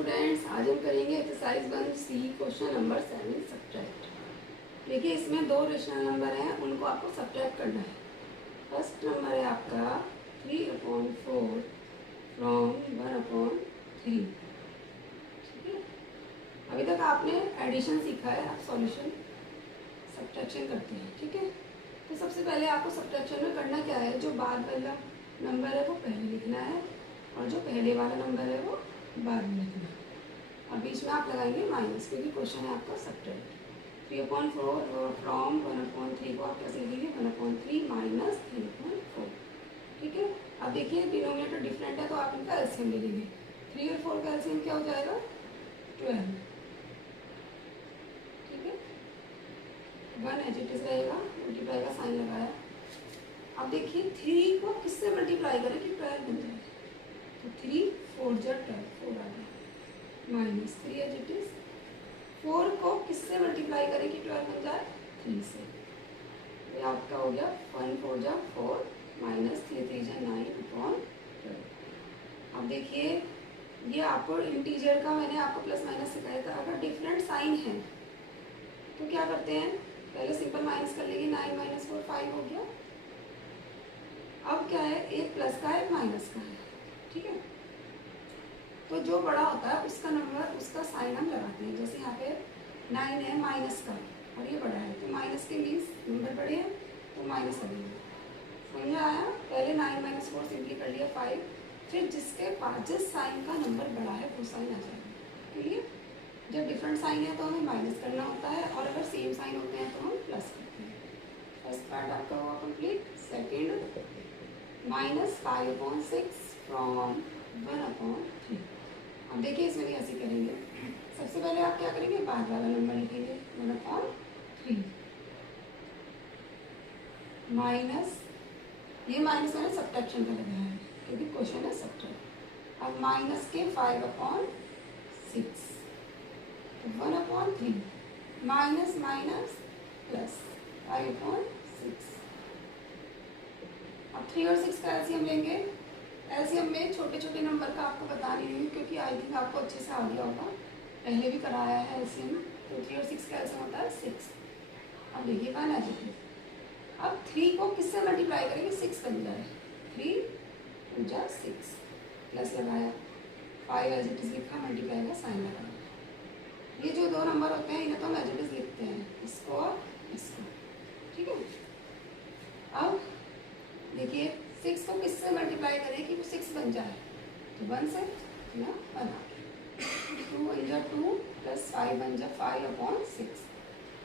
Students, आज हम करेंगे exercise 1C question number 7 subtract. देखिए इसमें दो रेशनल नंबर हैं, उनको आपको सब्ट्रैक्ट करना है। फर्स्ट नंबर है आपका 3/4 फ्रॉम 1/3। ठीक है, अभी तक आपने एडिशन सीखा है, आप सॉल्यूशन सब्ट्रैक्शन करते हैं। ठीक है, तो सबसे पहले आपको सब्ट्रैक्शन में करना क्या है, जो बाद वाला नंबर है वो पहले लिखना है और जो पहले वाला नंबर है वो बाद में लिखना है। और बीच में आप लगाएंगे माइनस, क्योंकि क्वेश्चन है आपका सब्ट्रैक्ट। 3/4 फ्रॉम 1/3 को आप कैसे लिखेंगे, 1/3 माइनस 3/4। ठीक है, अब देखिए डिनोमिनेटर डिफरेंट है तो आप इनका एलसीएम ले लेंगे। 3 और 4 का एलसीएम क्या हो जाएगा, 12। ठीक है, 1 एज इट इज रहेगा, मल्टीप्लाई का साइन लगाया। अब देखिए 3 को किससे मल्टीप्लाई करें कि 12 बन जाए, तो 3 4 जा 12, 4 आ गया, माइनस 3 एज इट इज। 4 को किससे मल्टीप्लाई करें कि 12 बन जाए, 3 से। ये आपका हो गया 1 4 जा 4 माइनस 3 3 जा 9/12। अब देखिए ये आपको इंटीजर का मैंने आपको प्लस माइनस सिखाया था। अगर डिफरेंट साइन है तो क्या करते हैं, पहले सिंपल माइनस कर लेंगे। 9 - 4 5 हो गया। अब क्या है, एक प्लस का है एक माइनस का है। ठीक है, तो जो बड़ा होता है उसका नंबर उसका साइन हम लगाते हैं। जैसे यहाँ पे 9 है माइनस का और ये बड़ा है, तो माइनस के मीन्स नंबर बड़े हैं तो माइनस लगेगा। समझ आया, पहले 9 - 4 सिंपली कर लिया 5, फिर जिसके पास जिस साइन का नंबर बड़ा है वो साइन आ जाएगा। क्लियर, जब डिफरेंट साइन है तो हमें माइनस करना होता है और अगर सेम साइन होते हैं तो हम प्लस करते हैं। फर्स्ट पार्ट आपका हुआ कंप्लीट। Second, -5/6 from 1/3। अब देखिए इसमें भी ऐसे करेंगे। सबसे पहले आप क्या करेंगे, बाद वाला नंबर लिखेंगे 1/3 माइनस, ये माइनस मैंने सब्ट्रैक्शन का लगाया है क्योंकि क्वेश्चन है सब्ट्रैक्ट। अब माइनस के 5/6, 1/3 माइनस माइनस प्लस 5/6। अब 3 और 6 का एलसीएम लेंगे। एलसीएम में छोटे छोटे नंबर का आपको बता नहीं रही हूँ क्योंकि आई थिंक आपको अच्छे से आ गया होगा, पहले भी कराया है एलसीएम। तो 3 और 6 का एलसीएम होता है 6। अब देखिए 1 है। अब 3 को किससे मल्टीप्लाई करेंगे, 6 बन जाए, 3 2 जा 6, प्लस लगाया 5 एज इट इज लिखा, मल्टीप्लाई का साइन लगाया। ये जो दो नंबर होते हैं इन्हें तो हम एज इट इज लिखते हैं, इसको और इसको। ठीक है, अब देखिए 6 को किससे मल्टीप्लाई करें कि वो 6 बन जाए, तो 1 से ना 1 आ गया। 2 बन जा 2 प्लस 5 बन जा 5/6।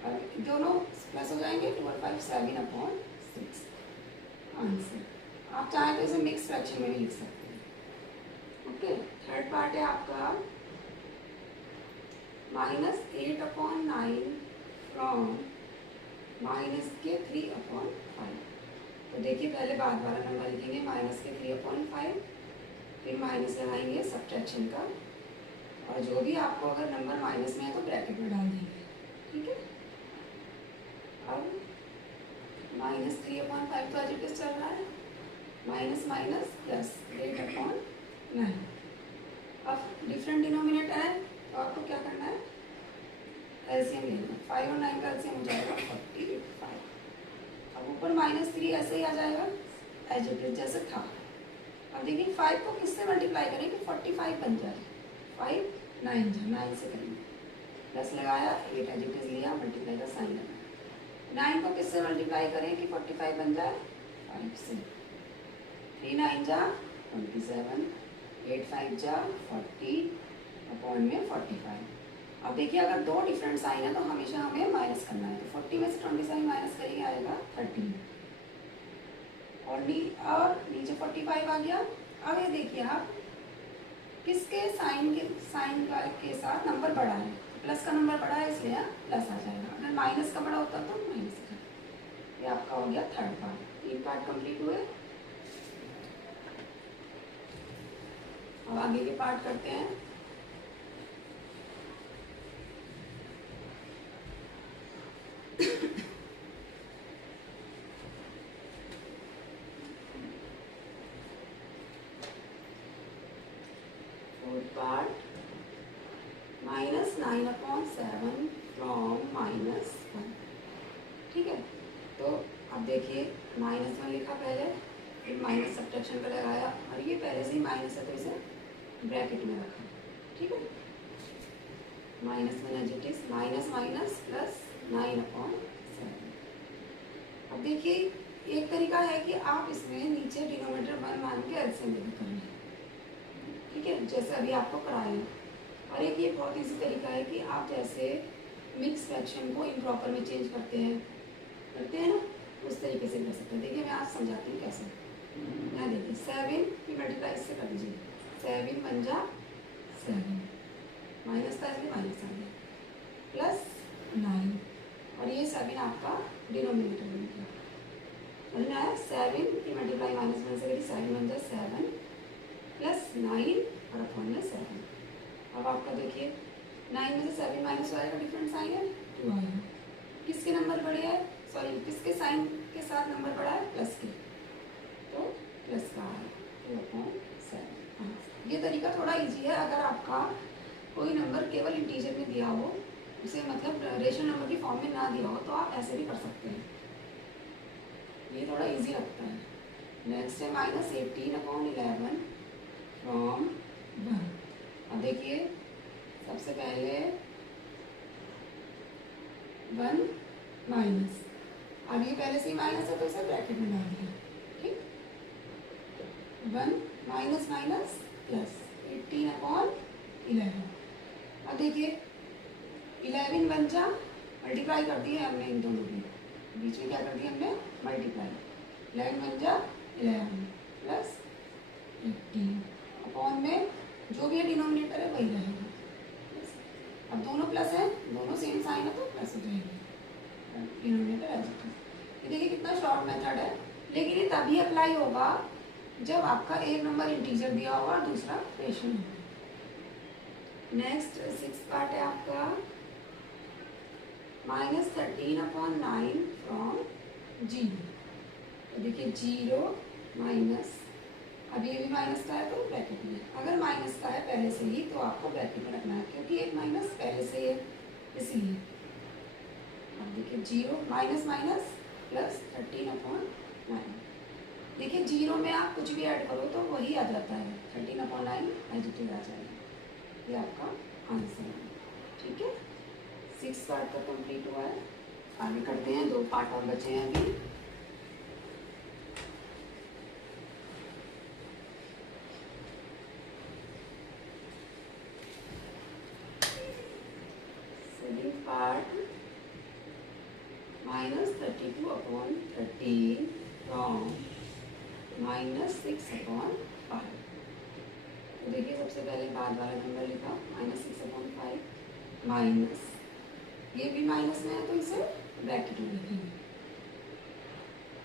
और दोनों प्लस हो जाएंगे, 2 और 5 7/6 आंसर। आप चाहें तो इसे मिक्स फ्रैक्शन में भी लिख सकते हैं। ओके, थर्ड पार्ट है आपका -8/9 फ्रॉम माइनस के 3/5। तो देखिए पहले बाद वाला नंबर लिखेंगे माइनस के 3/5, फिर माइनस लगाएंगे सब्ट्रैक्शन का, और जो भी आपको अगर नंबर माइनस में है तो ब्रैकेट में डाल देंगे। ठीक है, अब -3/5 तो एज इट इज चल रहा है, माइनस माइनस प्लस 8/9। अब डिफरेंट डिनोमिनेटर है तो आपको क्या करना है, एलसीएम लेना। 5 और 9 का एलसीएम हो जाएगा 45। अब ऊपर -3 ऐसे ही आ जाएगा एज इट इज जैसे था। अब देखिए 5 को किससे मल्टीप्लाई करें कि 45 बन जाए, 5 9 जा 9 से करेंगे, प्लस लगाया 8 एज इट इज लिया, मल्टीप्लाई का साइन लगाया। 9 को किससे मल्टीप्लाई करें कि 45 बन जाए, 5 से। 3 9 जा 27, 8 5 जा 40/45। अब देखिए अगर दो डिफरेंट साइन है तो हमेशा हमें माइनस करना है, तो 40 में से 27 माइनस करेंगे आएगा 13, और नीचे 45 आ गया। अब ये देखिए आप किसके साइन के साथ नंबर बड़ा है, प्लस का नंबर बड़ा है इसलिए प्लस आ जाएगा, अगर माइनस का बड़ा होता तो माइनस का। ये आपका हो गया थर्ड पार्ट। 3 पार्ट कंप्लीट हुए। अब आगे के पार्ट करते हैं। Fourth part -9/7 from -1। ठीक है, तो अब देखिए -1 लिखा पहले, फिर माइनस सब्ट्रैक्शन का लगाया, और ये पहले से ही माइनस है तो इसे ब्रैकेट में रखा। ठीक है, -1 as it is, minus minus plus 9/7। अब देखिए एक तरीका है कि आप इसमें नीचे डिनोमिनेटर 1 मान के एलसीएम लेकर कर लें। ठीक है, जैसे अभी आपको कराए हैं। और एक ये बहुत इजी तरीका है कि आप जैसे मिक्स फ्रैक्शन को इम्प्रॉपर में चेंज करते हैं ना, उस तरीके से कर सकते हैं। देखिए मैं आज समझाती हूँ कैसे। यहाँ देखिए 7 की मल्टीप्लाई इससे कर दीजिए, 7 बन जा 7, माइनस था इसलिए माइनस आ गया, प्लस 9, और ये 7 आपका डिनोमिनेटर बन गया। समझ में आया? 7 की मल्टीप्लाई -1 से करी, 7 बन जाए 7 प्लस 9 और अपॉन में 7। अब आपका देखिए 9 में से 7 माइनस आएगा, डिफरेंट साइन है 2 आएगा। किसके नंबर बढ़े है, सॉरी किसके साइन के साथ नंबर बढ़ा है, प्लस के, तो प्लस का आएगा 2/7। ये तरीका थोड़ा इजी है। अगर आपका कोई नंबर केवल इंटीजर में दिया हो, उसे मतलब रेशनल नंबर की फॉर्म में ना दिया हो, तो आप ऐसे भी कर सकते हैं। ये थोड़ा इजी लगता है। नेक्स्ट है -18/11 फ्रॉम 1। अब देखिए सबसे पहले 1 माइनस, अब ये पहले से ही माइनस है तो इसे ब्रैकेट में डाल दिया। ठीक, 1 माइनस माइनस प्लस 18/11। अब देखिए 11 बन जा, मल्टीप्लाई कर दिए हमने इन दोनों की, बीच में क्या कर दिया हमने, मल्टीप्लाई। 11 बन जा 11 प्लस 18 अपॉन में जो भी डिनोमिनेटर है वही रहेगा। अब दोनों प्लस है, दोनों सेम साइन है तो प्लस हो जाएगी डिनोमिनेटर एज इट इज। ये देखिए कितना शॉर्ट मेथड है, लेकिन ये तभी अप्लाई होगा जब आपका एक नंबर इंटीजर दिया होगा और दूसरा रेशनल होगा। नेक्स्ट 6 पार्ट है आपका -13/9 फ्रॉम 0। तो देखिए 0 माइनस, अब ये भी माइनस का है तो ब्रैकेट में, अगर माइनस का है पहले से ही तो आपको ब्रैकेट में रखना है, क्योंकि एक माइनस पहले से है इसलिए। अब देखिए 0 माइनस माइनस प्लस 13/9। देखिए 0 में आप कुछ भी ऐड करो तो वही आ जाता है, 13/9 एज इट इज आ जाएगा। ये आपका आंसर है। ठीक है, 6 पार्ट तक कंप्लीट हुआ है। आगे करते हैं, 2 पार्ट और बचे हैं अभी। Part -32/13 from -6/5। तो देखिए सबसे पहले बाद वाला नंबर लिखा -6/5 माइनस, ये भी माइनस में है तो इसे ब्रैकेट में लिखेंगे।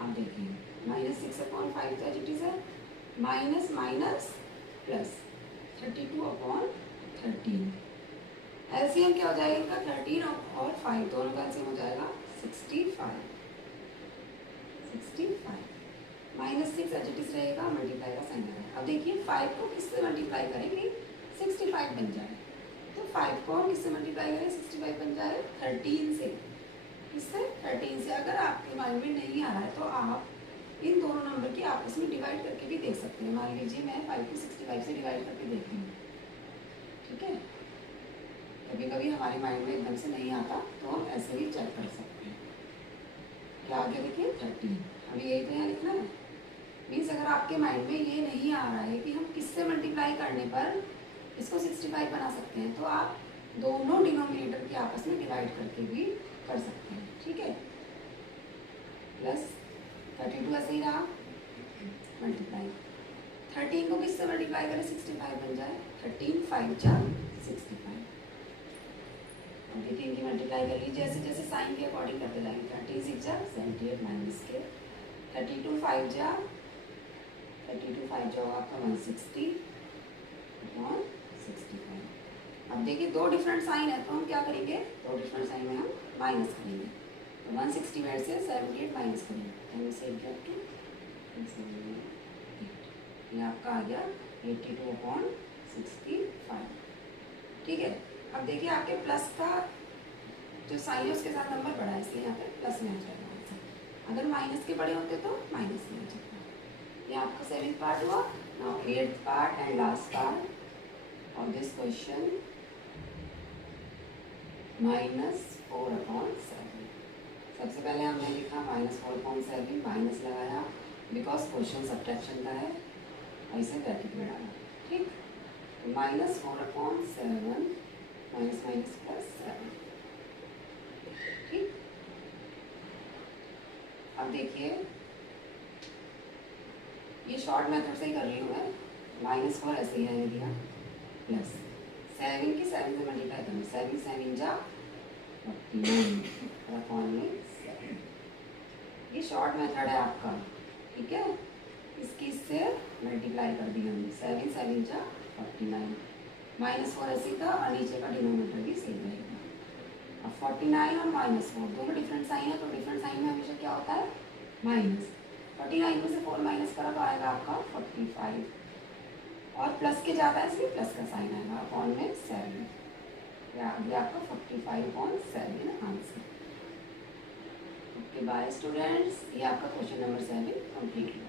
अब देखिए -6/5 तो एज इट इज है, माइनस माइनस प्लस 32/13। एलसीएम क्या हो जाएगा इनका, 13 और 5 दोनों का एलसीएम हो जाएगा 65। -6 एज इट इज रहेगा, मल्टीप्लाई का साइन लगाएगा। अब देखिए 5 को किससे मल्टीप्लाई करेंगे, 65 बन जाए, तो 5 को किससे मल्टीप्लाई करें, 65 बन जाए 13 से। किससे, 13 से। अगर आपके माइंड में नहीं आ रहा है तो आप इन दोनों नंबर की आपस में डिवाइड करके भी देख सकते हैं। मान लीजिए मैं 5 को 65 से डिवाइड करके देखती हूँ। ठीक है, कभी कभी हमारे माइंड में एकदम से नहीं आता तो हम ऐसे भी चेक कर सकते हैं। क्या आगे देखिए 13, अभी यही तो यहाँ लिखना है। मीन्स अगर आपके माइंड में ये नहीं आ रहा है कि हम किससे मल्टीप्लाई करने पर इसको 65 बना सकते हैं, तो आप दोनों डिनोमिनेटर के आपस में डिवाइड करके भी कर सकते हैं। ठीक है, प्लस 32 ऐसे ही रहा, मल्टीप्लाई 13 को किससे मल्टीप्लाई करें, 65 बन जाए, 13 5 जा 65। देखिए इनकी मल्टीप्लाई कर लीजिए, जैसे जैसे साइन के अकॉर्डिंग करते जाएंगे। 30 6 जा 78 माइनस के 32 5 जा होगा आपका 160 अपॉन 65। अब देखिए दो डिफरेंट साइन है तो हम क्या करेंगे, दो डिफरेंट साइन में हम माइनस करेंगे। तो 160 में से 78 माइनस करेंगे, ये आपका आ गया 82/65। ठीक है, अब देखिए आपके प्लस का जो साइन है उसके साथ नंबर बड़ा है, इसलिए यहाँ पे प्लस में आ जाएगा आंसर। अगर माइनस के बड़े होते तो माइनस में आ जाता। ये आपका 7th पार्ट हुआ। Now 8th part and last part of this question, -4/7। सबसे पहले हमने लिखा -4/7, माइनस लगाया बिकॉज क्वेश्चन सब्ट्रैक्शन का है, ऐसे ब्रैकेट में डाला। ठीक, -4/7 माइनस माइनस प्लस 7। ठीक, अब देखिए ये शॉर्ट मेथड से ही कर रही हूँ मैं। -4 ऐसे ही रहने दिया, प्लस 7 की 7 से मल्टीप्लाई करूँ, 7 7 जा 49/7। ये शॉर्ट मेथड है आपका, ठीक है। इसकी इससे मल्टीप्लाई कर दिया हमने, 7 7 जा 49, -4 ऐसे था और नीचे का डिनोमिनेटर भी सेम रहेगा। अब 49 और -4 दोनों डिफरेंट साइन है, तो डिफरेंट साइन में हमेशा क्या होता है, माइनस। 49 में से 4 माइनस करा तो आएगा आपका 45, और प्लस के ज़्यादा है इसलिए प्लस का साइन आएगा, अपॉन में 7, ये आपका 45/7 आंसर। ओके बाय स्टूडेंट्स, ये आपका क्वेश्चन नंबर 7 कंप्लीट हुआ।